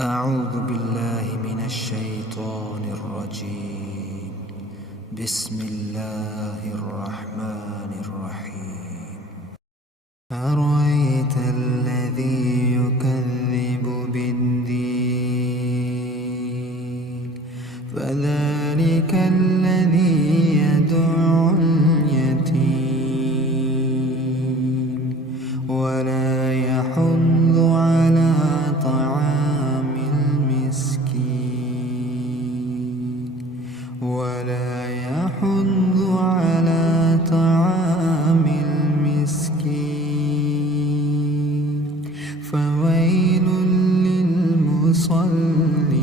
أعوذ بالله من الشيطان الرجيم. بسم الله الرحمن الرحيم. أرأيت الذي يكذب بالدين فذلك الذي يدعو اليتيم ولا يحض على طعام المسكين فويل للمصلين